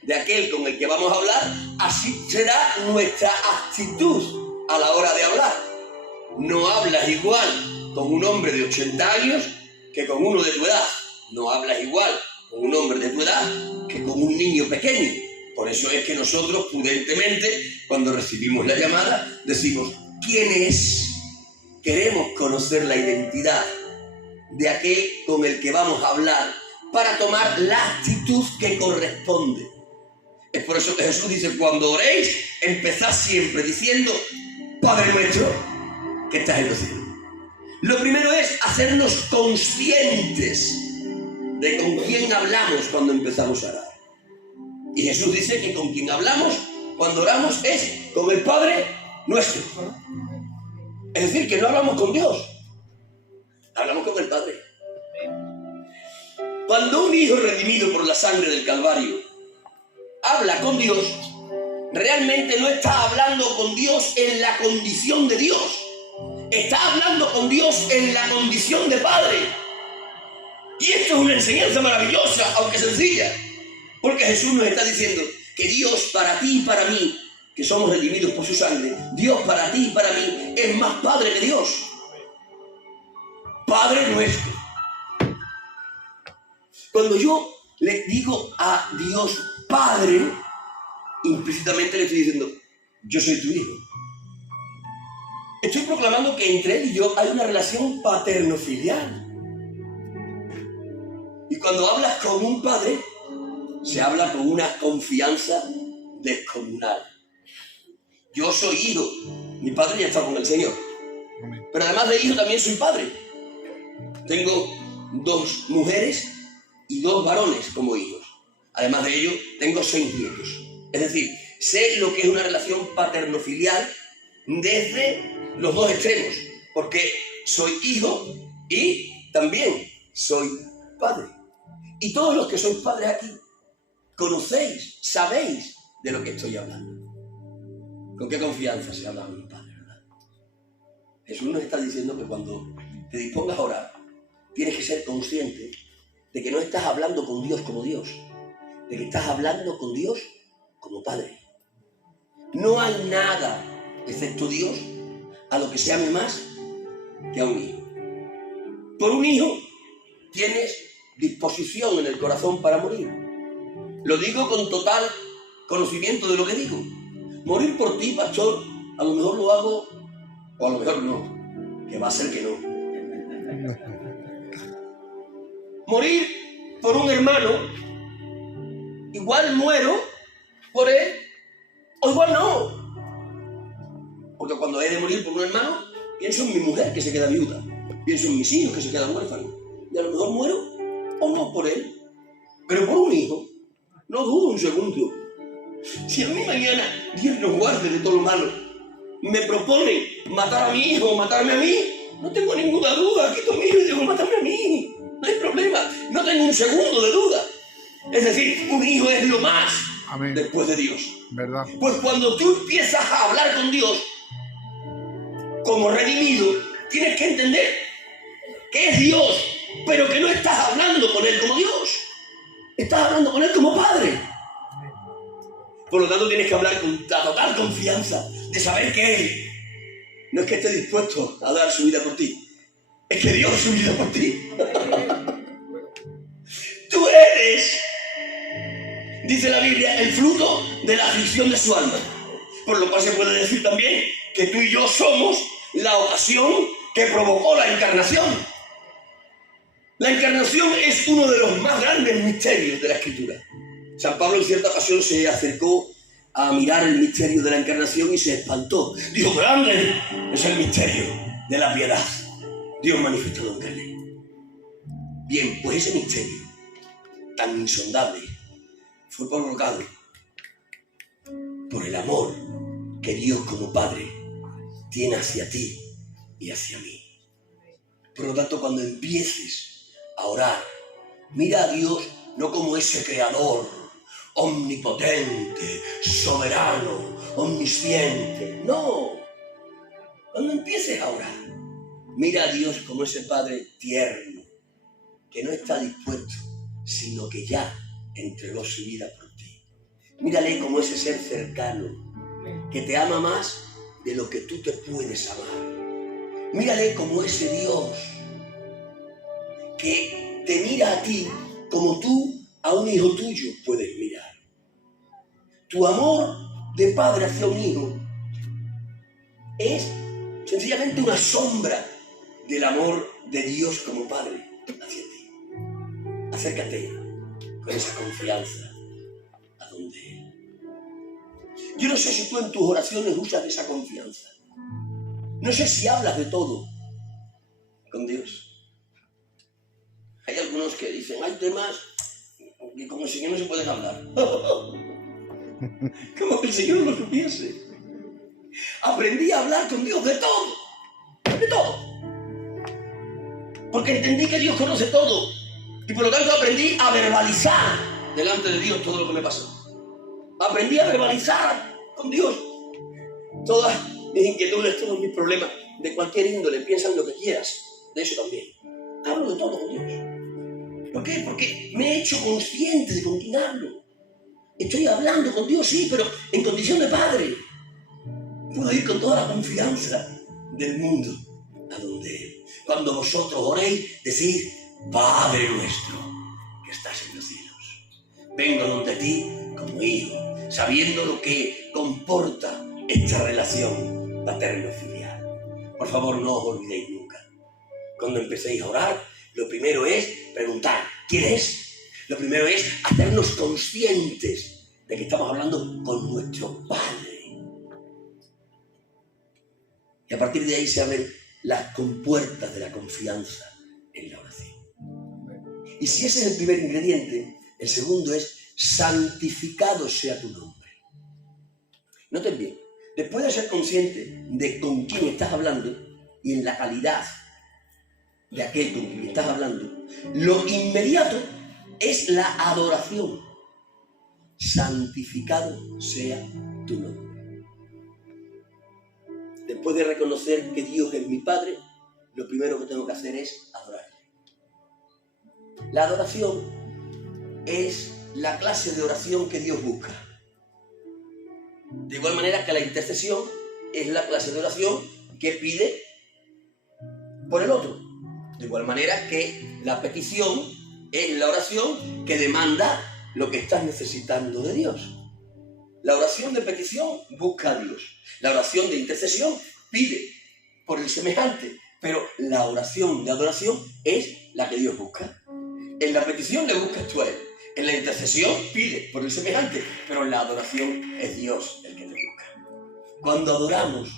De aquel con el que vamos a hablar, así será nuestra actitud a la hora de hablar. No hablas igual con un hombre de 80 años que con uno de tu edad. No hablas igual con un hombre de tu edad que con un niño pequeño. Por eso es que nosotros, prudentemente, cuando recibimos la llamada, decimos, ¿quién es? Queremos conocer la identidad de aquel con el que vamos a hablar para tomar la actitud que corresponde. Es por eso que Jesús dice, cuando oréis, empezad siempre diciendo, Padre nuestro, que estás en los cielos. Lo primero es hacernos conscientes de con quién hablamos cuando empezamos a orar. Y Jesús dice que con quien hablamos cuando oramos es con el Padre nuestro. Es decir, que no hablamos con Dios, hablamos con el Padre. Cuando un hijo redimido por la sangre del Calvario habla con Dios, realmente no está hablando con Dios en la condición de Dios, está hablando con Dios en la condición de Padre. Y esto es una enseñanza maravillosa, aunque sencilla, porque Jesús nos está diciendo que Dios para ti y para mí, que somos redimidos por su sangre, Dios para ti y para mí es más Padre que Dios. Padre nuestro. Cuando yo le digo a Dios Padre, implícitamente le estoy diciendo, yo soy tu hijo. Estoy proclamando que entre él y yo hay una relación paterno-filial. Y cuando hablas con un padre, se habla con una confianza descomunal. Yo soy hijo, mi padre ya está con el Señor. Pero además de hijo también soy padre. Tengo 2 mujeres y 2 varones como hijos. Además de ello, tengo 6 nietos. Es decir, sé lo que es una relación paterno-filial desde los 2 extremos, porque soy hijo y también soy padre. Y todos los que sois padres aquí, conocéis, sabéis de lo que estoy hablando. ¿Con qué confianza se habla con un padre, verdad? Jesús nos está diciendo que cuando te dispongas a orar, tienes que ser consciente de que no estás hablando con Dios como Dios, de que estás hablando con Dios como Padre. No hay nada, excepto Dios, a lo que se ame más que a un hijo. Por un hijo tienes disposición en el corazón para morir. Lo digo con total conocimiento de lo que digo. Morir por ti, pastor, a lo mejor lo hago, o a lo mejor no, que va a ser que no. Morir por un hermano, igual muero por él, o igual no. Porque cuando he de morir por un hermano, pienso en mi mujer que se queda viuda, pienso en mis hijos que se quedan huérfanos, y a lo mejor muero o no por él, pero por un hijo, no dudo un segundo. Si a mí mañana, Dios nos guarde de todo lo malo, me propone matar a mi hijo o matarme a mí, no tengo ninguna duda, quito a mi hijo y digo, mátame a mí, no hay problema, no tengo un segundo de duda. Es decir, un hijo es lo más. Amén. Después de Dios. ¿Verdad? Pues cuando tú empiezas a hablar con Dios como redimido, tienes que entender que es Dios, pero que no estás hablando con Él como Dios, estás hablando con Él como Padre. Por lo tanto, tienes que hablar con la total confianza de saber que Él no es que esté dispuesto a dar su vida por ti, es que dio su vida por ti. Tú eres, dice la Biblia, el fruto de la aflicción de su alma. Por lo cual se puede decir también que tú y yo somos la ocasión que provocó la encarnación. La encarnación es uno de los más grandes misterios de la Escritura. San Pablo en cierta ocasión se acercó a mirar el misterio de la encarnación y se espantó. Dijo, grande es el misterio de la piedad. Dios manifestado en carne. Bien, pues ese misterio tan insondable fue provocado por el amor que Dios como Padre tiene hacia ti y hacia mí. Por lo tanto, cuando empieces a orar, mira a Dios no como ese creador omnipotente, soberano, omnisciente. No. Cuando empieces a orar, mira a Dios como ese Padre tierno, que no está dispuesto, sino que ya entregó su vida por ti. Mírale como ese ser cercano, que te ama más de lo que tú te puedes amar. Mírale como ese Dios que te mira a ti como tú a un hijo tuyo puedes mirar. Tu amor de padre hacia un hijo es sencillamente una sombra del amor de Dios como Padre hacia ti. Acércate con esa confianza a donde Él. Yo no sé si tú en tus oraciones usas esa confianza. No sé si hablas de todo con Dios. Hay algunos que dicen, hay temas que con el Señor no se pueden hablar. Como que el Señor no lo supiese. Aprendí a hablar con Dios de todo. De todo. Porque entendí que Dios conoce todo. Y por lo tanto aprendí a verbalizar delante de Dios todo lo que me pasó. Aprendí a verbalizar con Dios todas mis inquietudes, todos mis problemas, de cualquier índole. Piensa en lo que quieras, de eso también. Hablo de todo con Dios. ¿Por qué? Porque me he hecho consciente de con quién hablo. Estoy hablando con Dios, sí, pero en condición de padre. Puedo ir con toda la confianza del mundo a donde Él. Cuando vosotros oréis, decid, Padre nuestro, que estás en los cielos. Vengo donde ti como hijo, sabiendo lo que comporta esta relación paterno-filial. Por favor, no os olvidéis nunca. Cuando empecéis a orar, lo primero es preguntar, ¿quién es? Lo primero es hacernos conscientes de que estamos hablando con nuestro Padre. Y a partir de ahí se abren las compuertas de la confianza en la oración. Y si ese es el primer ingrediente, el segundo es santificado sea tu nombre. Noten bien, después de ser consciente de con quién estás hablando y en la calidad de aquel con quien estás hablando, lo inmediato es la adoración. Santificado sea tu nombre. Después de reconocer que Dios es mi Padre, lo primero que tengo que hacer es adorarle. La adoración es la clase de oración que Dios busca. De igual manera que la intercesión es la clase de oración que pide por el otro. De igual manera que la petición es la oración que demanda lo que estás necesitando de Dios. La oración de petición busca a Dios. La oración de intercesión pide por el semejante. Pero la oración de adoración es la que Dios busca. En la petición le buscas tú a Él. En la intercesión pide por el semejante. Pero en la adoración es Dios el que te busca. Cuando adoramos,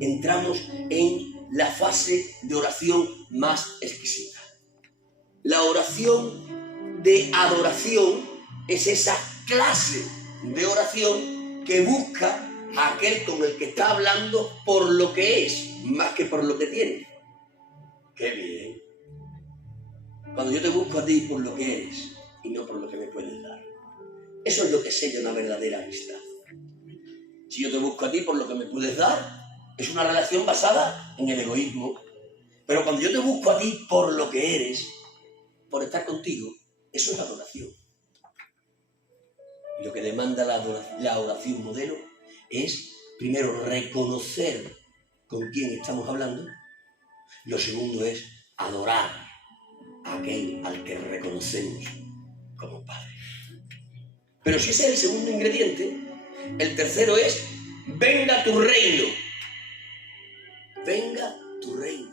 entramos en la fase de oración más exquisita. La oración de adoración es esa clase de oración que busca a aquel con el que está hablando por lo que es, más que por lo que tiene. ¡Qué bien! Cuando yo te busco a ti por lo que eres y no por lo que me puedes dar. Eso es lo que sella una verdadera amistad. Si yo te busco a ti por lo que me puedes dar, es una relación basada en el egoísmo. Pero cuando yo te busco a ti por lo que eres, por estar contigo, eso es adoración. Y lo que demanda la oración modelo es, primero, reconocer con quién estamos hablando. Lo segundo es adorar a aquel al que reconocemos como Padre. Pero si ese es el segundo ingrediente, el tercero es, venga tu reino. Venga tu reino.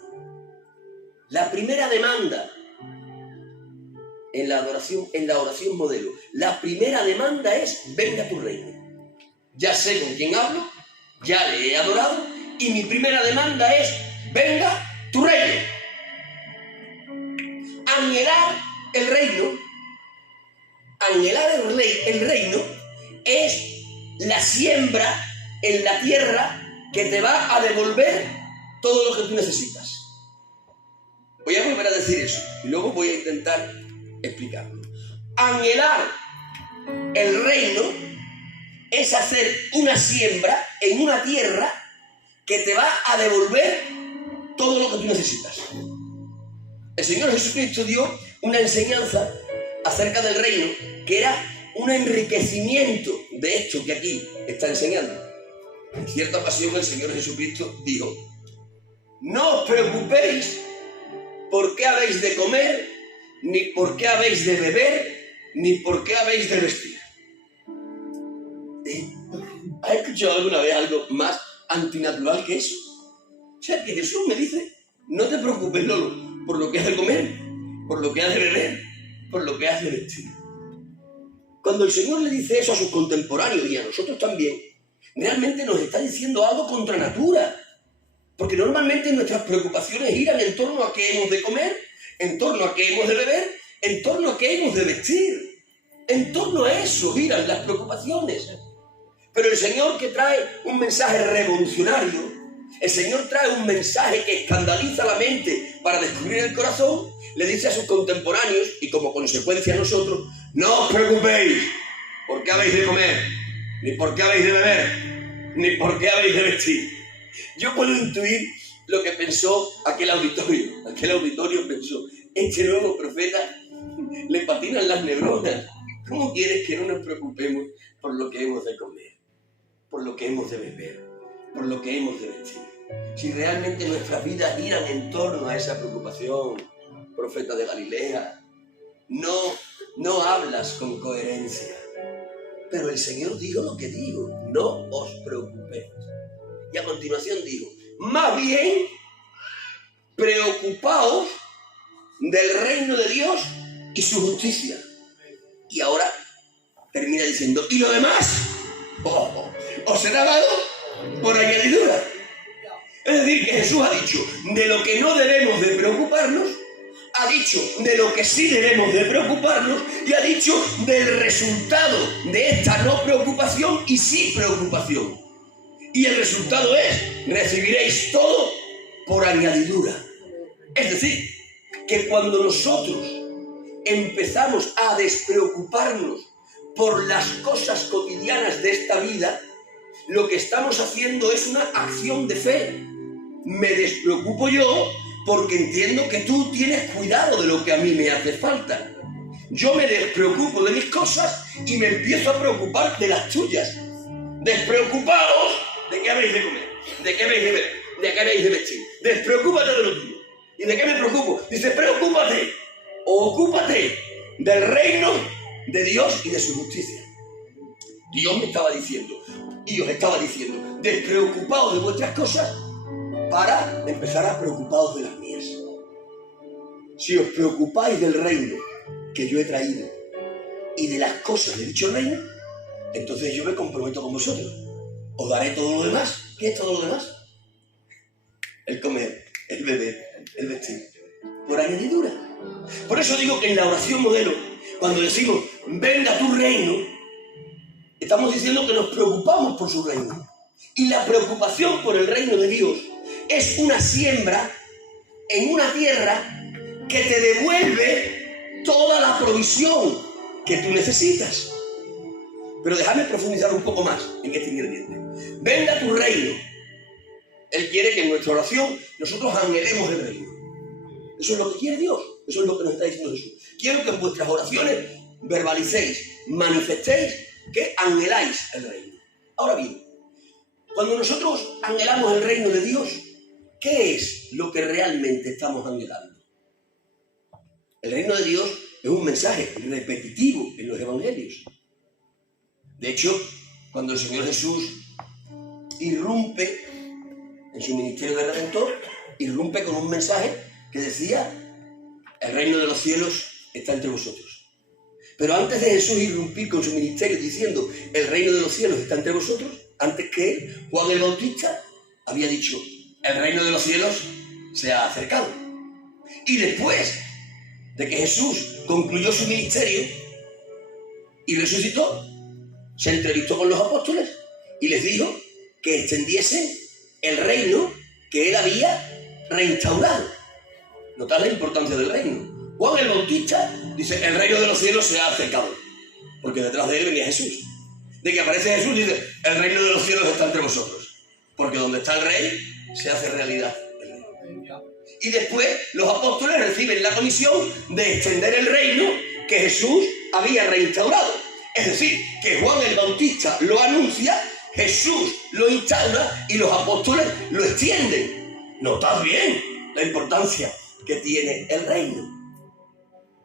La primera demanda en la oración modelo, la primera demanda es, venga tu reino. Ya sé con quién hablo, ya le he adorado, y mi primera demanda es, venga tu reino. Anhelar el reino es la siembra en la tierra que te va a devolver todo lo que tú necesitas. Voy a volver a decir eso y luego voy a intentar explicarlo. Anhelar el reino es hacer una siembra en una tierra que te va a devolver todo lo que tú necesitas. El Señor Jesucristo dio una enseñanza acerca del reino que era un enriquecimiento de esto que aquí está enseñando. En cierta ocasión el Señor Jesucristo dijo: no os preocupéis por qué habéis de comer, ni por qué habéis de beber, ni por qué habéis de vestir. ¿Has escuchado alguna vez algo más antinatural que eso? O sea, que Jesús me dice: no te preocupes, Lolo, por lo que has de comer, por lo que has de beber, por lo que has de vestir. Cuando el Señor le dice eso a sus contemporáneos y a nosotros también, realmente nos está diciendo algo contra natura. Porque normalmente nuestras preocupaciones giran en torno a qué hemos de comer, en torno a qué hemos de beber, en torno a qué hemos de vestir. En torno a eso giran las preocupaciones. Pero el Señor, que trae un mensaje revolucionario, el Señor trae un mensaje que escandaliza la mente para descubrir el corazón, le dice a sus contemporáneos, y como consecuencia a nosotros: no os preocupéis por qué habéis de comer, ni por qué habéis de beber, ni por qué habéis de vestir. Yo puedo intuir lo que pensó aquel auditorio. Aquel auditorio pensó: este nuevo profeta le patinan las neuronas. ¿Cómo quieres que no nos preocupemos por lo que hemos de comer, por lo que hemos de beber, por lo que hemos de vestir? Si realmente nuestras vidas giran en torno a esa preocupación, profeta de Galilea, no hablas con coherencia. Pero el Señor dijo lo que dijo: no os preocupéis. Y a continuación dijo: más bien, preocupaos del reino de Dios y su justicia. Y ahora termina diciendo: y lo demás os será dado por añadidura. Es decir, que Jesús ha dicho de lo que no debemos de preocuparnos, ha dicho de lo que sí debemos de preocuparnos, y ha dicho del resultado de esta no preocupación y sí preocupación. Y el resultado es: recibiréis todo por añadidura. Es decir, que cuando nosotros empezamos a despreocuparnos por las cosas cotidianas de esta vida, lo que estamos haciendo es una acción de fe. Me despreocupo yo porque entiendo que tú tienes cuidado de lo que a mí me hace falta. Yo me despreocupo de mis cosas y me empiezo a preocupar de las tuyas. Despreocupaos de qué habéis de comer, de qué habéis de beber, de qué habéis de vestir. Despreocúpate de lo tuyo. ¿Y de qué me preocupo? Dice: preocúpate o ocúpate del reino de Dios y de su justicia. Dios me estaba diciendo, y os estaba diciendo: despreocupaos de vuestras cosas para empezar a preocupaos de las mías. Si os preocupáis del reino que yo he traído y de las cosas de dicho reino, entonces yo me comprometo con vosotros. Os daré todo lo demás. ¿Qué es todo lo demás? El comer, el beber, el vestir, por añadidura. Por eso digo que en la oración modelo, cuando decimos venga tu reino, estamos diciendo que nos preocupamos por su reino. Y la preocupación por el reino de Dios es una siembra en una tierra que te devuelve toda la provisión que tú necesitas. Pero déjame profundizar un poco más en este ingrediente. Venga tu reino. Él quiere que en nuestra oración nosotros anhelemos el reino. Eso es lo que quiere Dios. Eso es lo que nos está diciendo Jesús. Quiero que en vuestras oraciones verbalicéis, manifestéis que anheláis el reino. Ahora bien, cuando nosotros anhelamos el reino de Dios, ¿qué es lo que realmente estamos anhelando? El reino de Dios es un mensaje repetitivo en los evangelios. De hecho, cuando el Señor Jesús irrumpe en su ministerio de Redentor, irrumpe con un mensaje que decía: el reino de los cielos está entre vosotros. Pero antes de Jesús irrumpir con su ministerio diciendo el reino de los cielos está entre vosotros, antes que él, Juan el Bautista había dicho: el reino de los cielos se ha acercado. Y después de que Jesús concluyó su ministerio y resucitó, se entrevistó con los apóstoles y les dijo que extendiesen el reino que él había reinstaurado. Notad la importancia del reino. Juan el Bautista dice, el reino de los cielos se ha acercado, porque detrás de él venía Jesús. De que aparece Jesús, dice, el reino de los cielos está entre vosotros, porque donde está el rey se hace realidad el reino. Y después los apóstoles reciben la comisión de extender el reino que Jesús había reinstaurado. Es decir, que Juan el Bautista lo anuncia, Jesús lo instaura y los apóstoles lo extienden. Notad bien la importancia que tiene el reino.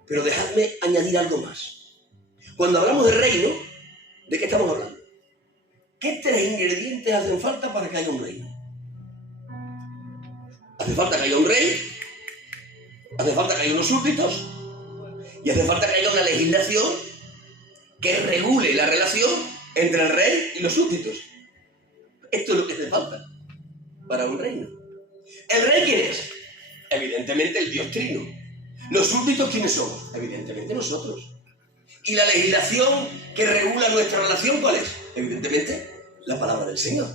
Pero dejadme añadir algo más. Cuando hablamos de reino, ¿de qué estamos hablando? ¿Qué tres ingredientes hacen falta para que haya un reino? Hace falta que haya un rey, hace falta que haya unos súbditos y hace falta que haya una legislación que regule la relación entre el rey y los súbditos. Esto es lo que hace falta para un reino. ¿El rey quién es? Evidentemente el Dios Trino. ¿Los súbditos quiénes somos? Evidentemente nosotros. ¿Y la legislación que regula nuestra relación cuál es? Evidentemente la palabra del Señor.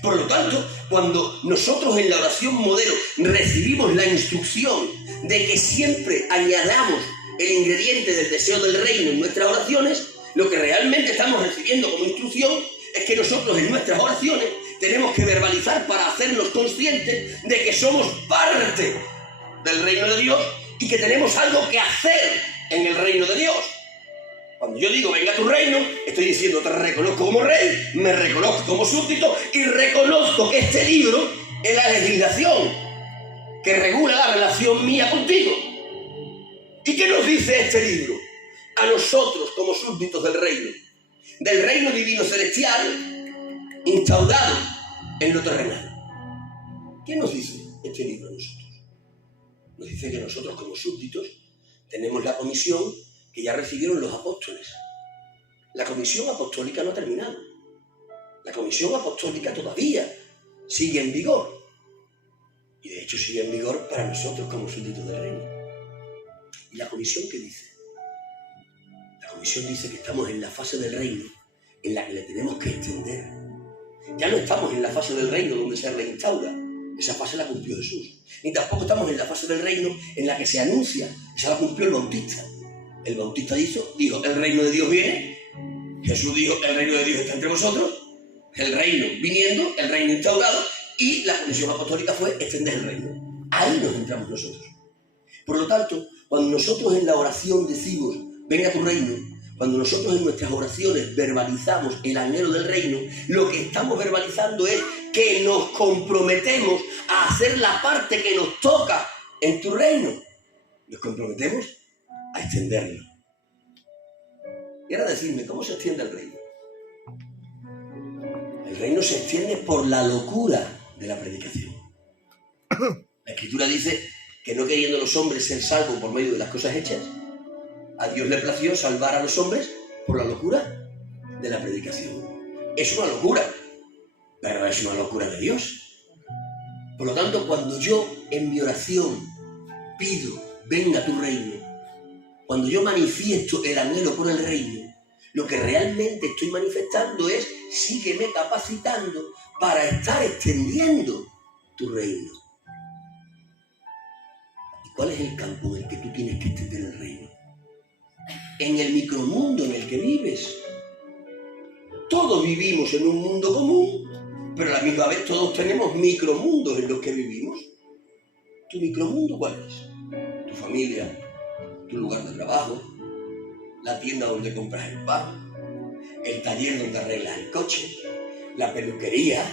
Por lo tanto, cuando nosotros en la oración modelo recibimos la instrucción de que siempre añadamos el ingrediente del deseo del reino en nuestras oraciones, lo que realmente estamos recibiendo como instrucción es que nosotros en nuestras oraciones tenemos que verbalizar para hacernos conscientes de que somos parte del reino de Dios y que tenemos algo que hacer en el reino de Dios. Cuando yo digo, venga tu reino, estoy diciendo, te reconozco como rey, me reconozco como súbdito y reconozco que este libro es la legislación que regula la relación mía contigo. ¿Y qué nos dice este libro? A nosotros como súbditos del reino divino celestial, instaurado en lo terrenal. ¿Qué nos dice este libro a nosotros? Nos dice que nosotros como súbditos tenemos la comisión que ya recibieron los apóstoles. La comisión apostólica no ha terminado. La comisión apostólica todavía sigue en vigor. Y de hecho sigue en vigor para nosotros como súbditos del reino. ¿Y la comisión qué dice? La comisión dice que estamos en la fase del reino en la que le tenemos que extender. Ya no estamos en la fase del reino donde se reinstaura. Esa fase la cumplió Jesús. Ni tampoco estamos en la fase del reino en la que se anuncia. Esa la cumplió el Bautista. El Bautista dijo, el reino de Dios viene. Jesús dijo, el reino de Dios está entre vosotros. El reino viniendo, el reino instaurado. Y la comisión apostólica fue extender el reino. Ahí nos entramos nosotros. Por lo tanto, cuando nosotros en la oración decimos, venga tu reino, cuando nosotros en nuestras oraciones verbalizamos el anhelo del reino, lo que estamos verbalizando es que nos comprometemos a hacer la parte que nos toca en tu reino. Nos comprometemos a extenderlo. Y ahora decidme, ¿cómo se extiende el reino? El reino se extiende por la locura de la predicación. La Escritura dice que no queriendo los hombres ser salvos por medio de las cosas hechas, a Dios le plació salvar a los hombres por la locura de la predicación. Es una locura, pero es una locura de Dios. Por lo tanto, cuando yo en mi oración pido, venga tu reino, cuando yo manifiesto el anhelo por el reino, lo que realmente estoy manifestando es, sígueme capacitando para estar extendiendo tu reino. ¿Y cuál es el campo en el que tú tienes que extender el reino? En el micromundo en el que vives. Todos vivimos en un mundo común, pero a la misma vez todos tenemos micromundos en los que vivimos. ¿Tu micromundo cuál es? Tu familia, tu lugar de trabajo, la tienda donde compras el pan, el taller donde arreglas el coche, la peluquería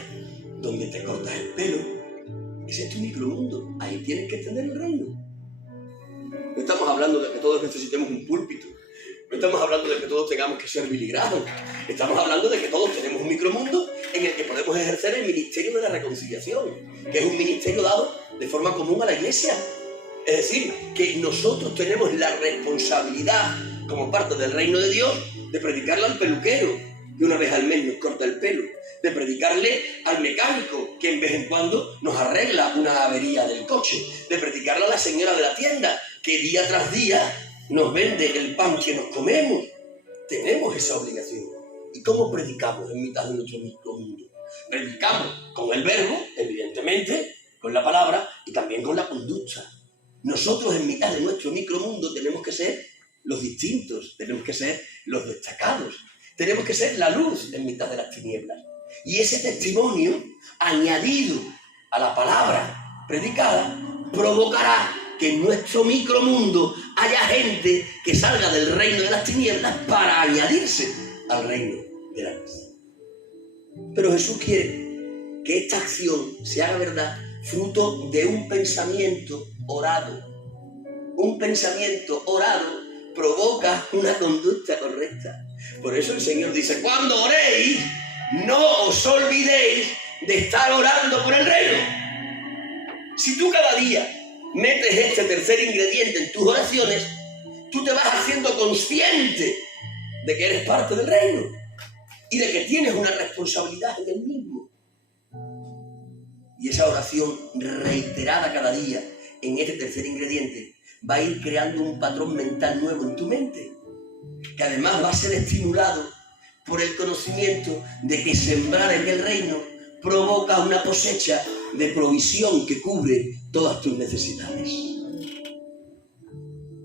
donde te cortas el pelo. Ese es tu micromundo. Ahí tienes que extender el reino. No estamos hablando de que todos necesitemos un púlpito. No estamos hablando de que todos tengamos que ser Billy Graham. Estamos hablando de que todos tenemos un micromundo en el que podemos ejercer el ministerio de la reconciliación, que es un ministerio dado de forma común a la iglesia. Es decir, que nosotros tenemos la responsabilidad, como parte del reino de Dios, de predicarle al peluquero, que una vez al mes nos corta el pelo, de predicarle al mecánico, que en vez en cuando nos arregla una avería del coche, de predicarle a la señora de la tienda, que día tras día nos vende el pan que nos comemos. Tenemos esa obligación. ¿Y cómo predicamos en mitad de nuestro micromundo? Predicamos con el verbo, evidentemente, con la palabra y también con la conducta. Nosotros en mitad de nuestro micromundo tenemos que ser los distintos, tenemos que ser los destacados, tenemos que ser la luz en mitad de las tinieblas. Y ese testimonio, añadido a la palabra predicada, provocará que en nuestro micromundo haya gente que salga del reino de las tinieblas para añadirse al reino de la luz. Pero Jesús quiere que esta acción se haga verdad fruto de un pensamiento orado. Un pensamiento orado provoca una conducta correcta. Por eso el Señor dice, cuando oréis, no os olvidéis de estar orando por el reino. Si tú cada día metes este tercer ingrediente en tus oraciones, tú te vas haciendo consciente de que eres parte del reino y de que tienes una responsabilidad en el mismo. Y esa oración reiterada cada día en este tercer ingrediente va a ir creando un patrón mental nuevo en tu mente, que además va a ser estimulado por el conocimiento de que sembrar en el reino provoca una cosecha de provisión que cubre todas tus necesidades.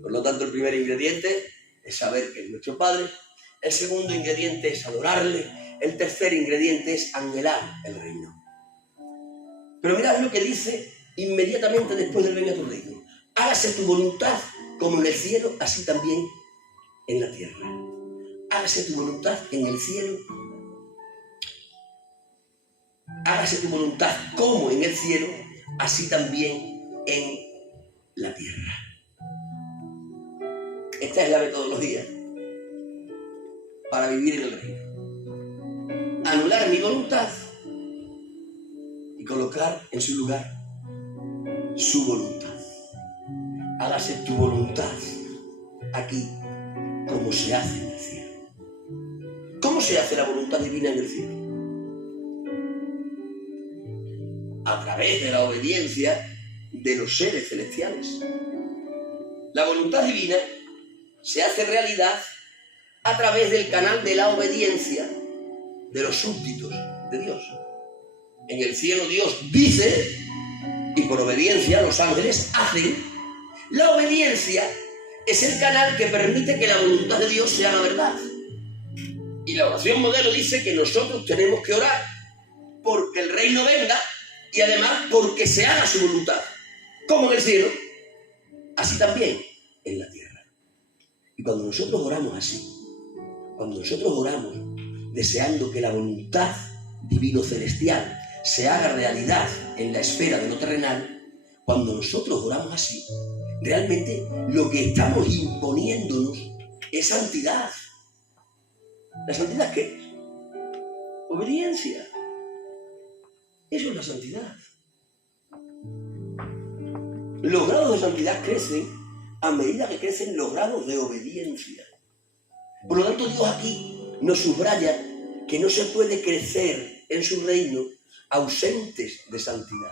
Por lo tanto, el primer ingrediente es saber que es nuestro Padre, el segundo ingrediente es adorarle, el tercer ingrediente es anhelar el reino. Pero mirad lo que dice inmediatamente después del venga tu reino. Hágase tu voluntad como en el cielo, así también en la tierra. Hágase tu voluntad en el cielo. Hágase tu voluntad como en el cielo, así también en la tierra. Esta es la metodología para vivir en el reino. Anular mi voluntad y colocar en su lugar su voluntad. Hágase tu voluntad aquí como se hace en el cielo. ¿Cómo se hace la voluntad divina en el cielo? A través de la obediencia de los seres celestiales. La voluntad divina se hace realidad a través del canal de la obediencia de los súbditos de Dios. En el cielo Dios dice, y por obediencia los ángeles hacen. La obediencia es el canal que permite que la voluntad de Dios se haga verdad. Y la oración modelo dice que nosotros tenemos que orar porque el reino venga y además porque se haga su voluntad, como en el cielo, así también en la tierra. Y cuando nosotros oramos así, cuando nosotros oramos deseando que la voluntad divino celestial se haga realidad en la esfera de lo terrenal, cuando nosotros oramos así, realmente lo que estamos imponiéndonos es santidad. ¿La santidad qué es? Obediencia. Eso es la santidad. Los grados de santidad crecen a medida que crecen los grados de obediencia. Por lo tanto, Dios aquí nos subraya que no se puede crecer en su reino ausentes de santidad.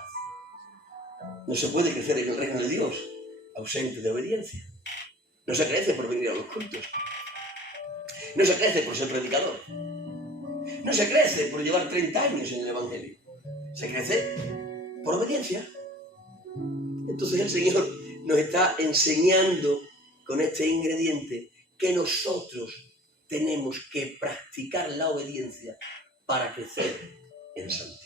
No se puede crecer en el reino de Dios ausente de obediencia. No se crece por venir a los cultos. No se crece por ser predicador. No se crece por llevar 30 años en el Evangelio. Se crece por obediencia. Entonces el Señor nos está enseñando con este ingrediente que nosotros tenemos que practicar la obediencia para crecer en santidad.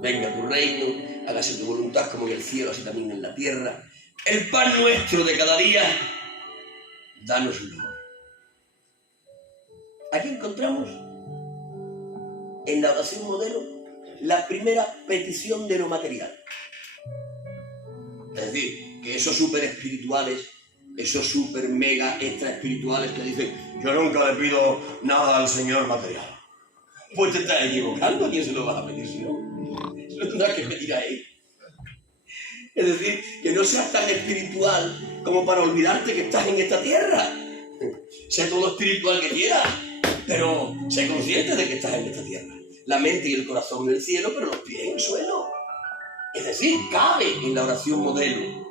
Venga tu reino, hágase tu voluntad como en el cielo, así también en la tierra. El pan nuestro de cada día, dánoslo. Aquí encontramos en la oración modelo la primera petición de lo material. Es decir, que esos súper espirituales, esos súper mega extra espirituales que dicen, yo nunca le pido nada al Señor material. Pues te estás equivocando, ¿a quién se lo vas a pedir si no? Se lo tendrás que pedir a Él. Es decir, que no seas tan espiritual como para olvidarte que estás en esta tierra. Sé todo espiritual que quieras, pero sé consciente de que estás en esta tierra. La mente y el corazón en el cielo, pero los pies en el suelo. Es decir, cabe en la oración modelo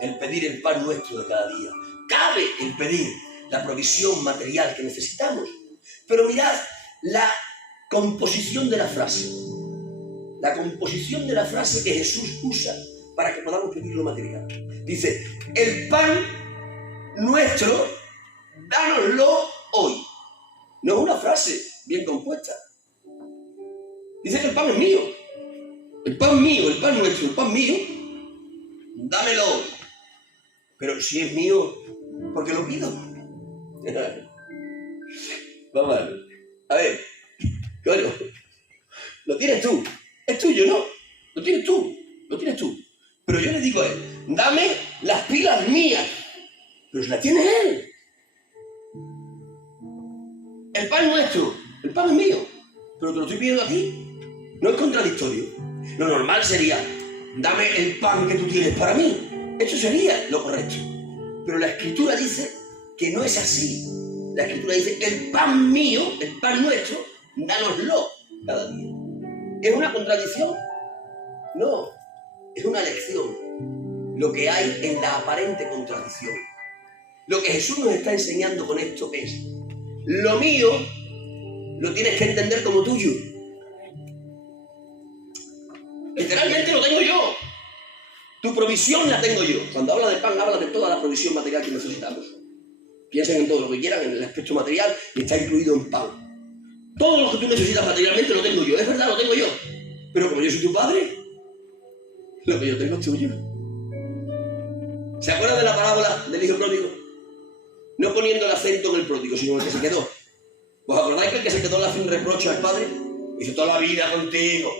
el pedir el pan nuestro de cada día. Cabe el pedir la provisión material que necesitamos. Pero mirad la composición de la frase. La composición de la frase que Jesús usa para que podamos pedir lo material. Dice, el pan nuestro, dánoslo hoy. No es una frase bien compuesta. Dice que el pan es mío. El pan mío, el pan nuestro, el pan mío, dámelo hoy. Pero si es mío, ¿por qué lo pido? Vamos a ver. Coño, lo tienes tú. Es tuyo, ¿no? Lo tienes tú. Pero yo le digo a él, dame las pilas mías. Pero si las tiene él. El pan nuestro, el pan es mío. Pero te lo estoy pidiendo a ti. No es contradictorio. Lo normal sería, dame el pan que tú tienes para mí. Eso sería lo correcto. Pero la Escritura dice que no es así. La Escritura dice, el pan mío, el pan nuestro, dánoslo cada día. ¿Es una contradicción? No, es una lección. Lo que hay en la aparente contradicción. Lo que Jesús nos está enseñando con esto es, lo mío lo tienes que entender como tuyo. Literalmente lo tengo yo. Tu provisión la tengo yo. Cuando habla de pan, habla de toda la provisión material que necesitamos. Piensen en todo lo que quieran, en el aspecto material, y está incluido en pan. Todo lo que tú necesitas materialmente lo tengo yo. Es verdad, lo tengo yo. Pero como yo soy tu padre, lo que yo tengo es tuyo. ¿Se acuerdan de la parábola del hijo pródigo? No poniendo el acento en el pródigo, sino en el que se quedó. ¿Os acordáis que el que se quedó le hace un reproche al padre? Dice, toda la vida contigo,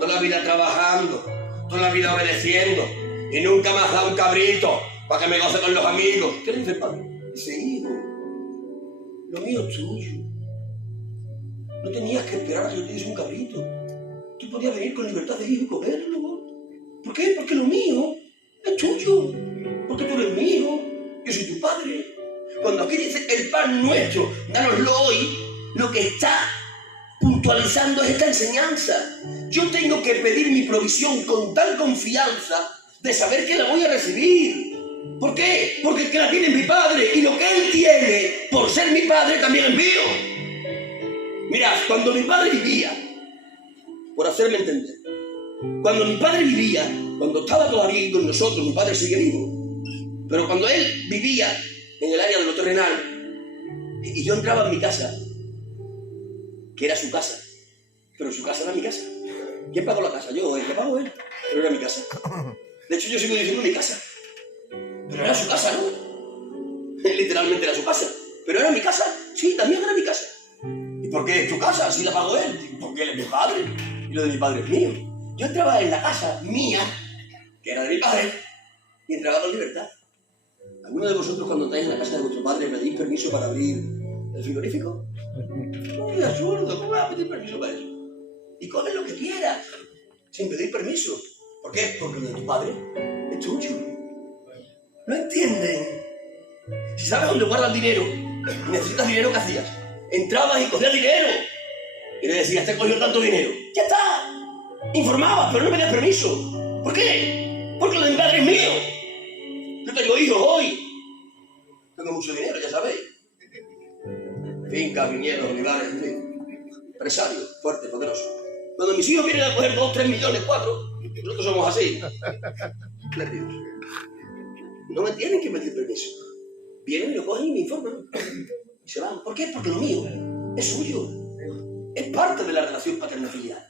toda la vida trabajando, toda la vida obedeciendo, y nunca me has dado un cabrito para que me goce con los amigos. ¿Qué le dice el padre? Dice, hijo, lo mío es tuyo. No tenías que esperar a que yo te diese un cabrito. Tú podías venir con libertad de hijo y cogerlo. ¿Por qué? Porque lo mío es tuyo. Porque tú eres mío, yo soy tu padre. Cuando aquí dice el pan nuestro, dánoslo hoy, lo que está puntualizando es esta enseñanza. Yo tengo que pedir mi provisión con tal confianza de saber que la voy a recibir. ¿Por qué? Porque el que la tiene es mi padre, y lo que él tiene por ser mi padre también es mío. Mirad, cuando mi padre vivía, por hacerme entender, cuando mi padre vivía, cuando estaba todavía con nosotros, mi padre sigue vivo, pero cuando él vivía en el área de lo terrenal, y yo entraba en mi casa, que era su casa, pero su casa era mi casa. ¿Quién pagó la casa? Yo, el que pagó él, pero era mi casa. De hecho, yo sigo diciendo mi casa, pero era su casa, ¿no? Literalmente era su casa, pero era mi casa, sí, también era mi casa. ¿Y por qué es tu casa? Si la pagó él, porque él es mi padre, y lo de mi padre es mío. Yo entraba en la casa mía, que era de mi padre, y entraba con libertad. ¿Alguno de vosotros cuando estáis en la casa de vuestro padre pedís permiso para abrir el frigorífico? Muy absurdo, ¿cómo vas a pedir permiso para eso? Y comes lo que quieras, sin pedir permiso. ¿Por qué? Porque lo de tu padre es tuyo. ¿No entienden? Si sabes dónde guardas dinero y necesitas dinero, ¿qué hacías? Entrabas y cogías dinero. Y le decías, te he cogido tanto dinero. ¡Ya está! Informabas, pero no pedías permiso. ¿Por qué? Porque lo de mi padre es mío. Yo tengo hijos hoy. Tengo mucho dinero, ya sabéis. Fincas, viñedos, olivares, en fin. Empresario, fuerte, poderoso. Cuando mis hijos vienen a coger 2, 3 millones, 4, nosotros somos así. Perdidos. No me tienen que pedir permiso. Vienen y lo cogen y me informan. Y se van. ¿Por qué? Porque lo mío es suyo. Es parte de la relación paterno-filial.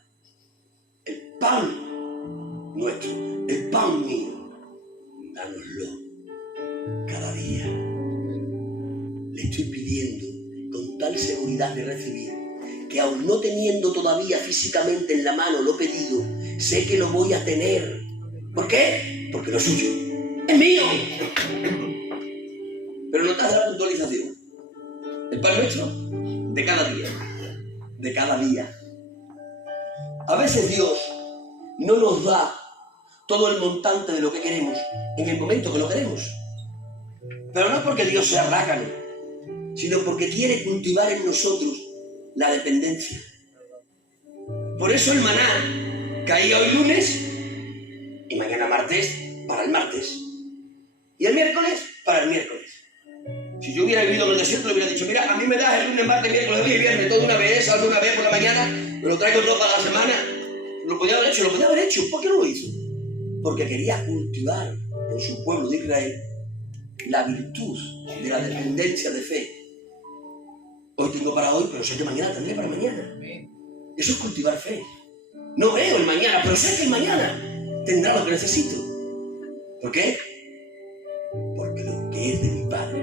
El pan nuestro, el pan mío, dánoslo cada día. Le estoy pidiendo con tal seguridad de recibir que aun no teniendo todavía físicamente en la mano lo pedido, sé que lo voy a tener. ¿Por qué? Porque lo suyo es mío. Pero notad la puntualización. El pan nuestro de cada día. De cada día. A veces Dios no nos da todo el montante de lo que queremos en el momento que lo queremos. Pero no porque Dios sea rácano, sino porque quiere cultivar en nosotros la dependencia. Por eso el maná caía hoy lunes y mañana martes para el martes. Y el miércoles para el miércoles. Si yo hubiera vivido en el desierto, le hubiera dicho, mira, a mí me das el lunes, martes, miércoles, jueves y viernes, todo una vez, salgo una vez por la mañana, me lo traigo todo para la semana. Lo podía haber hecho. ¿Por qué no lo hizo? Porque quería cultivar en su pueblo de Israel la virtud de la dependencia de fe. Hoy tengo para hoy, pero sé que mañana tendré para mañana. Eso es cultivar fe. No veo el mañana, pero sé que el mañana tendrá lo que necesito. ¿Por qué? Porque lo que es de mi Padre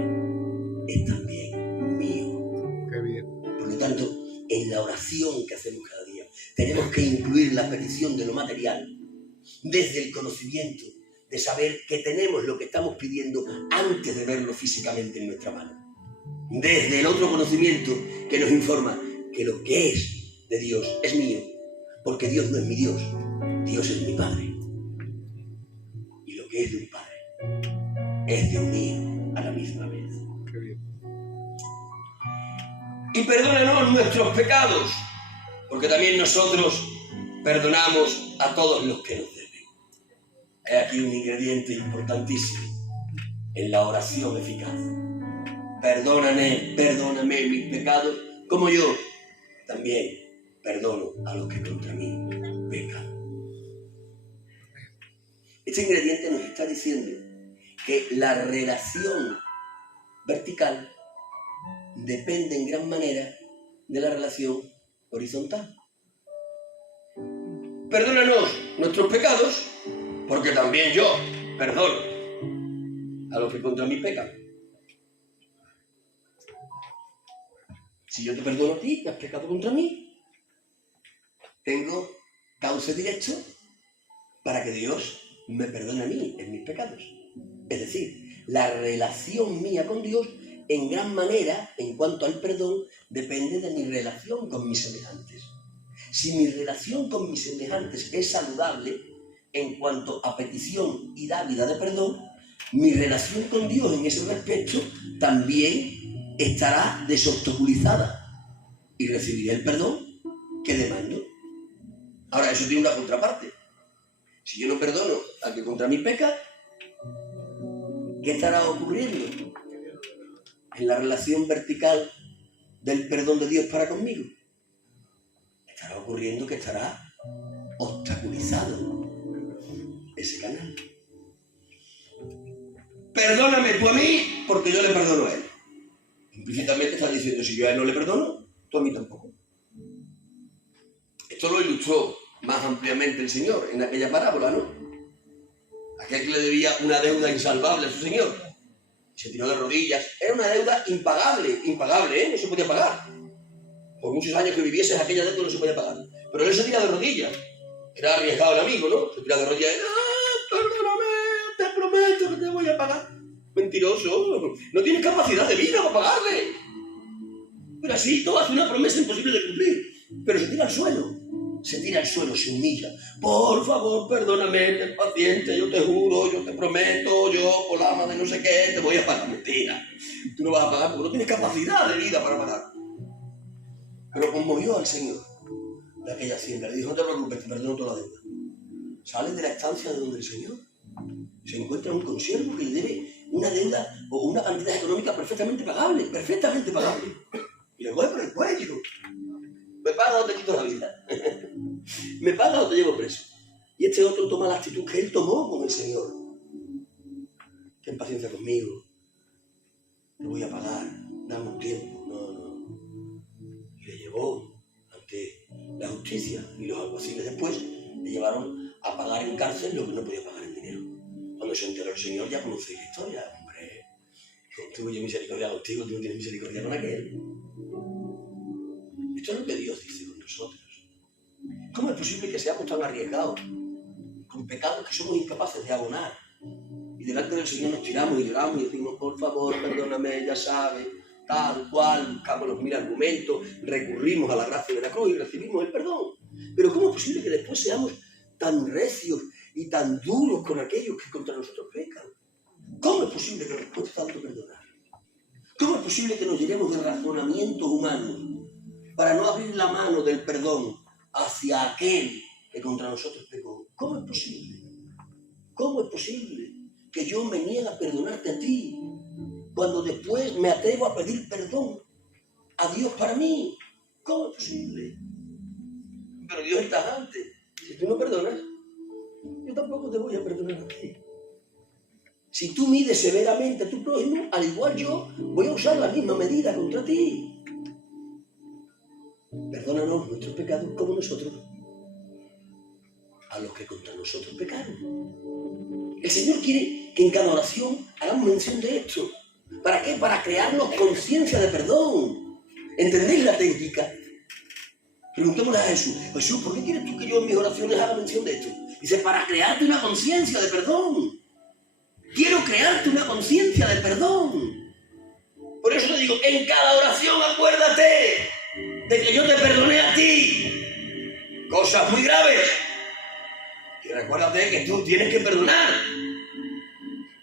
es también mío. Qué bien. Por lo tanto, en la oración que hacemos cada día, tenemos que incluir la petición de lo material, desde el conocimiento, de saber que tenemos lo que estamos pidiendo antes de verlo físicamente en nuestra mano. Desde el otro conocimiento que nos informa que lo que es de Dios es mío, porque Dios no es mi Dios, Dios es mi Padre. Y lo que es de un Padre es de un Hijo a la misma vez. Qué bien. Y perdónanos nuestros pecados, porque también nosotros perdonamos a todos los que nos deben. Hay aquí un ingrediente importantísimo en la oración eficaz. Perdóname mis pecados, como yo también perdono a los que contra mí pecan. Este ingrediente nos está diciendo que la relación vertical depende en gran manera de la relación horizontal. Perdónanos nuestros pecados, porque también yo perdono a los que contra mí pecan. Si yo te perdono a ti, que has pecado contra mí, tengo cauce directo para que Dios me perdone a mí en mis pecados. Es decir, la relación mía con Dios, en gran manera, en cuanto al perdón, depende de mi relación con mis semejantes. Si mi relación con mis semejantes es saludable, en cuanto a petición y dávida de perdón, mi relación con Dios en ese respecto también estará desobstaculizada y recibiré el perdón que demando. Ahora, eso tiene una contraparte. Si yo no perdono al que contra mí peca, ¿qué estará ocurriendo en la relación vertical del perdón de Dios para conmigo? Estará ocurriendo que estará obstaculizado ese canal. Perdóname tú a mí porque yo le perdono a él. Implícitamente está diciendo, si yo a él no le perdono, tú a mí tampoco. Esto lo ilustró más ampliamente el Señor en aquella parábola, ¿no? Aquel que le debía una deuda insalvable a su Señor. Se tiró de rodillas. Era una deuda impagable, no se podía pagar. Por muchos años que vivieses, aquella deuda no se podía pagar. Pero él se tira de rodillas. Era arriesgado el amigo, ¿no? Se tira de rodillas y perdóname, te prometo que te voy a pagar. Mentiroso, no tienes capacidad de vida para pagarle. Pero así, todo hace una promesa imposible de cumplir. Pero se tira al suelo, se humilla. Por favor, perdóname, ten paciente, yo te juro, yo te prometo, yo por la ama de no sé qué, te voy a pagar. Mentira. Tú no vas a pagar porque no tienes capacidad de vida para pagar. Pero conmovió al Señor de aquella hacienda. Le dijo, no te preocupes, te perdono toda la deuda. Sale de la estancia de donde el Señor se encuentra un consiervo que le debe una deuda o una cantidad económica perfectamente pagable. Y le coge por el cuello. ¿Me pagas o te quito la vida? ¿Me pagas o te llevo preso? Y este otro toma la actitud que él tomó con el Señor. Ten paciencia conmigo. Te voy a pagar. Dame un tiempo. No. Y le llevó ante la justicia. Y los alguaciles después le llevaron a pagar en cárcel lo que no podía pagar en dinero. Cuando se enteró el Señor, ya conocéis la historia. Hombre, tuve yo misericordia contigo, tú no tienes misericordia con aquel. Esto es lo que Dios dice con nosotros. ¿Cómo es posible que seamos tan arriesgados con pecados que somos incapaces de abonar? Y delante del Señor nos tiramos y lloramos y decimos, por favor, perdóname, ya sabes, tal cual, buscamos los 1000 argumentos, recurrimos a la gracia de la cruz y recibimos el perdón. Pero ¿cómo es posible que después seamos tan recios y tan duros con aquellos que contra nosotros pecan? ¿Cómo es posible que nos cueste tanto perdonar? ¿Cómo es posible que nos llenemos de razonamientos humanos para no abrir la mano del perdón hacia aquel que contra nosotros pecó? ¿Cómo es posible? ¿Cómo es posible que yo me niegue a perdonarte a ti cuando después me atrevo a pedir perdón a Dios para mí. ¿Cómo es posible? Pero Dios es tajante. Si tú no perdonas, yo tampoco te voy a perdonar a ti. Si tú mides severamente a tu prójimo, al igual yo voy a usar la misma medida contra ti. Perdónanos nuestros pecados como nosotros a los que contra nosotros pecaron. El Señor quiere que en cada oración hagamos mención de esto. ¿Para qué? Para crearnos conciencia de perdón. ¿Entendéis la técnica? Preguntémosle a Jesús: Jesús, ¿por qué quieres tú que yo en mis oraciones haga mención de esto? Dice: para crearte una conciencia de perdón. Quiero crearte una conciencia de perdón. Por eso te digo, en cada oración acuérdate de que yo te perdoné a ti cosas muy graves. Y recuérdate que tú tienes que perdonar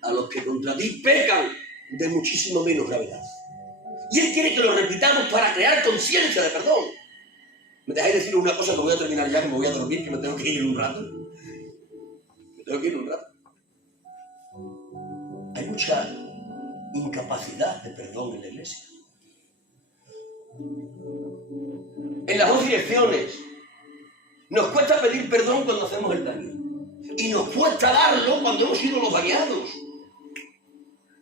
a los que contra ti pecan de muchísimo menos gravedad. Y Él quiere que lo repitamos para crear conciencia de perdón. ¿Me dejáis decir una cosa que voy a terminar ya, que me voy a dormir, que me tengo que ir un rato? Hay mucha incapacidad de perdón en la iglesia. En las dos direcciones. Nos cuesta pedir perdón cuando hacemos el daño. Y nos cuesta darlo cuando hemos sido los dañados.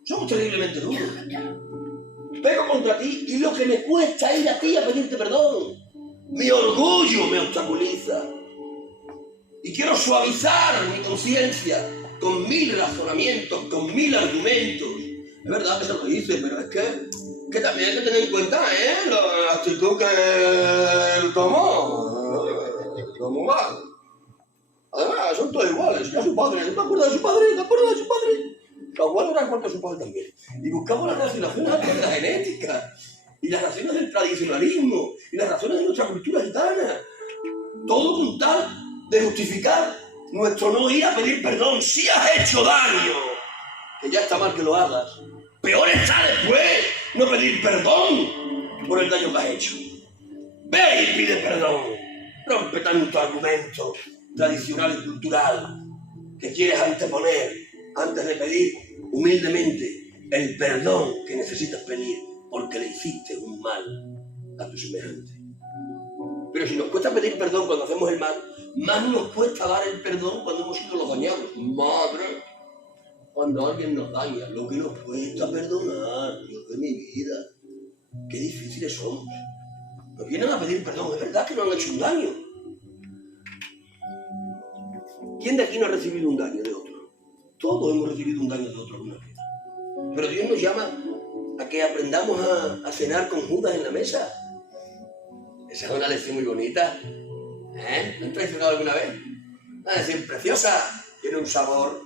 Somos terriblemente duros. Pego contra ti y lo que me cuesta ir a ti a pedirte perdón. Mi orgullo me obstaculiza. Y quiero suavizar mi conciencia con 1000 razonamientos, con 1000 argumentos. Es verdad que se lo dice, pero es que también hay que tener en cuenta la actitud que él tomó. Tomó mal. Además, son todos iguales. Ya su padre, ¿te acuerdas de su padre? ¿Te acuerdas de su padre? Su abuelo era igual que su padre también. Y buscamos las relaciones de la genética, y las razones del tradicionalismo, y las razones de nuestra cultura gitana. Todo con tal de justificar nuestro no ir a pedir perdón. Si has hecho daño, que ya está mal que lo hagas, peor está después no pedir perdón por el daño que has hecho. Ve y pide perdón. Rompe tanto argumento tradicional y cultural que quieres anteponer antes de pedir humildemente el perdón que necesitas pedir porque le hiciste un mal a tu semejante. Pero si nos cuesta pedir perdón cuando hacemos el mal, más nos cuesta dar el perdón cuando hemos sido los dañados. Madre, cuando alguien nos daña, lo que nos cuesta perdonar, Dios de mi vida, qué difíciles somos. Nos vienen a pedir perdón, es verdad que nos han hecho un daño. ¿Quién de aquí no ha recibido un daño de otro? Todos hemos recibido un daño de otro alguna vez. Pero Dios nos llama a que aprendamos a cenar con Judas en la mesa. Esa es una lección muy bonita. ¿Me han traicionado alguna vez? Una lección preciosa, tiene un sabor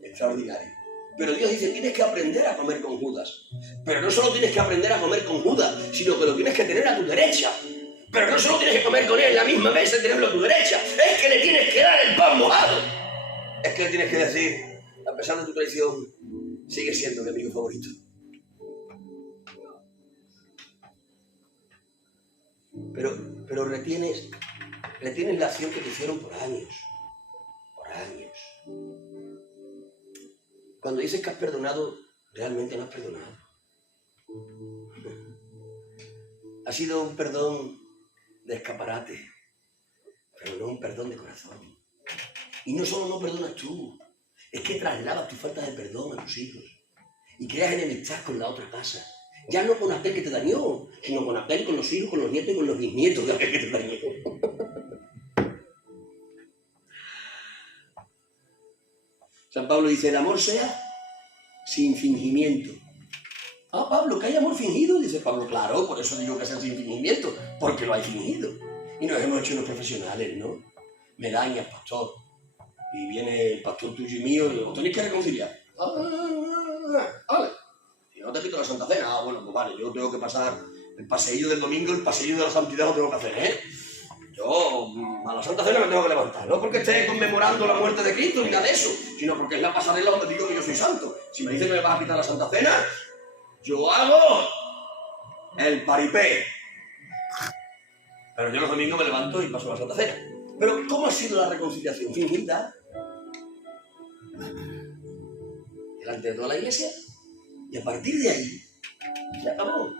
extraordinario. Pero Dios dice, tienes que aprender a comer con Judas. Pero no solo tienes que aprender a comer con Judas, sino que lo tienes que tener a tu derecha. Pero no solo tienes que comer con él en la misma mesa y tenerlo a tu derecha, es que le tienes que dar el pan mojado. Es que le tienes que decir, a pesar de tu traición, sigue siendo mi amigo favorito. Pero retienes la acción que te hicieron por años. Por años. Cuando dices que has perdonado, realmente no has perdonado. Ha sido un perdón de escaparate, pero no un perdón de corazón. Y no solo no perdonas tú, es que trasladas tu falta de perdón a tus hijos y creas enemistad con la otra casa. Ya no con aquel que te dañó, sino con aquel, con los hijos, con los nietos y con los bisnietos de aquel que te dañó. San Pablo dice, el amor sea sin fingimiento. Ah, Pablo, ¿que hay amor fingido? Dice Pablo, claro, por eso digo que sea sin fingimiento, porque lo hay fingido. Y nos hemos hecho unos profesionales, ¿no? Me dañas, pastor. Y viene el pastor tuyo y mío y os tenéis que reconciliar. Vale. Si no te quito la Santa Cena, bueno, pues vale, yo tengo que pasar el paseillo del domingo, el paseillo de la santidad lo tengo que hacer, ¿eh? Yo a la Santa Cena me tengo que levantar, no porque esté conmemorando la muerte de Cristo ni nada de eso, sino porque es la pasarela donde digo que yo soy santo. Si me dicen que me vas a quitar la Santa Cena, yo hago el paripé. Pero yo los domingos me levanto y paso la Santa Cena. Pero ¿cómo ha sido la reconciliación? ¿Fingida? ¿Delante de toda la iglesia? Y a partir de ahí, se acabó.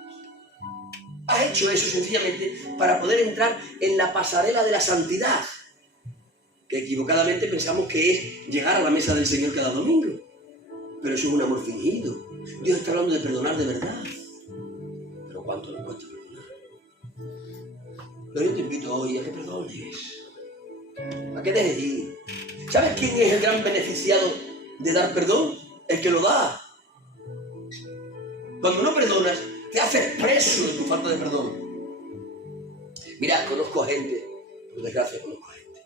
Has hecho eso sencillamente para poder entrar en la pasarela de la santidad, que equivocadamente pensamos que es llegar a la mesa del Señor cada domingo. Pero eso es un amor fingido. Dios está hablando de perdonar de verdad. Pero ¿cuánto nos cuesta perdonar? Pero yo te invito hoy a que perdones, a que dejes ir. ¿Sabes quién es el gran beneficiado de dar perdón? El que lo da. Cuando no perdonas, te haces preso de tu falta de perdón. Mirad, conozco a gente, por desgracia conozco a gente,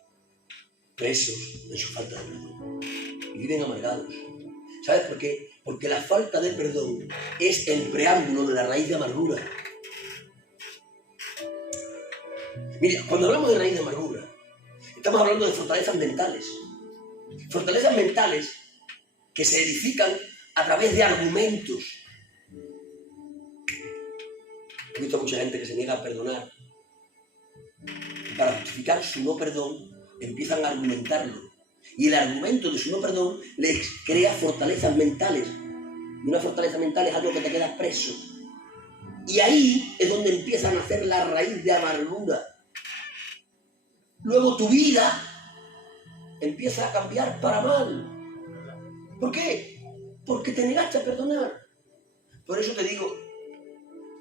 presos en su falta de perdón. Y viven amargados. ¿Sabes por qué? Porque la falta de perdón es el preámbulo de la raíz de amargura. Mira, cuando hablamos de raíz de amargura, estamos hablando de fortalezas mentales. Fortalezas mentales que se edifican a través de argumentos. He visto a mucha gente que se niega a perdonar. Y para justificar su no perdón, empiezan a argumentarlo. Y el argumento de su no perdón les crea fortalezas mentales. Y una fortaleza mental es algo que te queda preso. Y ahí es donde empiezan a hacer la raíz de amargura. Luego tu vida empieza a cambiar para mal. ¿Por qué? Porque te negaste a perdonar. Por eso te digo,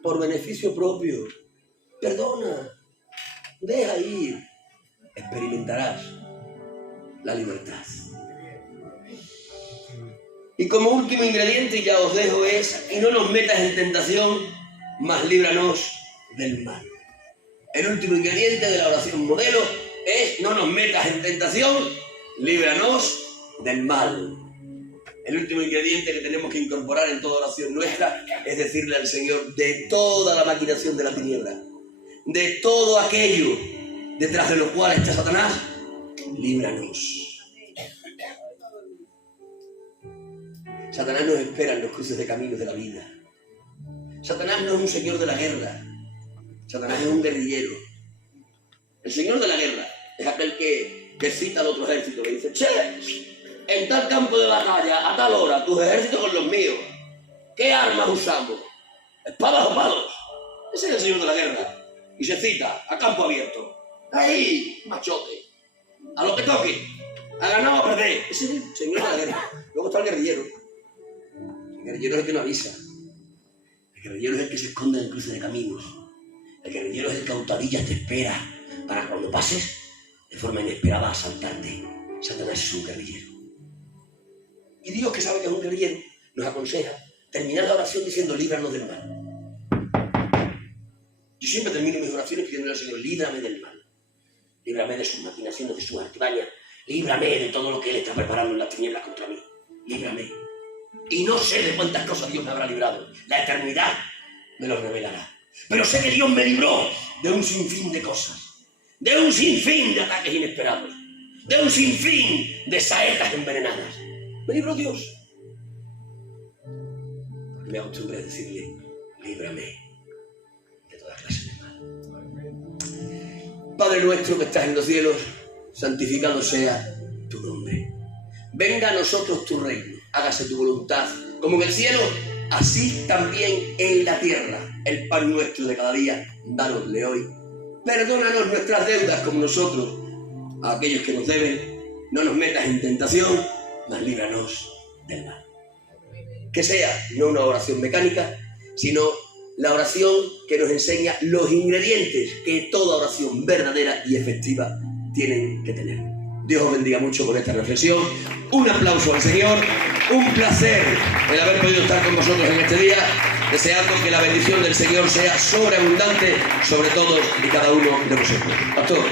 por beneficio propio, perdona, deja ir, experimentarás la libertad. Y como último ingrediente, y ya os dejo, es: y no nos metas en tentación, mas líbranos del mal. El último ingrediente de la oración modelo es: no nos metas en tentación, líbranos del mal. El último ingrediente que tenemos que incorporar en toda oración nuestra es decirle al Señor: de toda la maquinación de la tiniebla, de todo aquello detrás de lo cual está Satanás, líbranos. Satanás nos espera en los cruces de caminos de la vida. Satanás no es un señor de la guerra. Satanás es un guerrillero. El señor de la guerra es aquel que cita al otro ejército, que dice: che, en tal campo de batalla, a tal hora, tus ejércitos con los míos. ¿Qué armas usamos? ¿Espadas o palos? Ese es el señor de la guerra. Y se cita a campo abierto. ¡Ahí, machote! A lo que toque. A ganar o a perder. Ese es el señor de la guerra. Luego está el guerrillero. El guerrillero es el que no avisa. El guerrillero es el que se esconde en el cruce de caminos. El guerrillero es el que a hurtadillas te espera para cuando pases, de forma inesperada, asaltarte. Satanás es un guerrillero. Y Dios, que sabe que es un guerrillero, nos aconseja terminar la oración diciendo: líbranos del mal. Yo siempre termino mis oraciones pidiéndole al Señor: líbrame del mal. Líbrame de sus maquinaciones, de sus artimañas. Líbrame de todo lo que Él está preparando en las tinieblas contra mí. Líbrame. Y no sé de cuántas cosas Dios me habrá librado. La eternidad me lo revelará. Pero sé que Dios me libró de un sinfín de cosas. De un sinfín de ataques inesperados. De un sinfín de saetas envenenadas. Me libró Dios. Porque me acostumbré a decirle: líbrame de toda clase de mal. Padre nuestro que estás en los cielos, santificado sea tu nombre. Venga a nosotros tu reino. Hágase tu voluntad, como en el cielo, así también en la tierra. El pan nuestro de cada día, dánosle hoy. Perdónanos nuestras deudas como nosotros a aquellos que nos deben. No nos metas en tentación, mas líbranos del mal. Que sea no una oración mecánica, sino la oración que nos enseña los ingredientes que toda oración verdadera y efectiva tienen que tener. Dios os bendiga mucho con esta reflexión. Un aplauso al Señor. Un placer el haber podido estar con vosotros en este día, deseando que la bendición del Señor sea sobreabundante sobre todos y cada uno de vosotros. Pastor.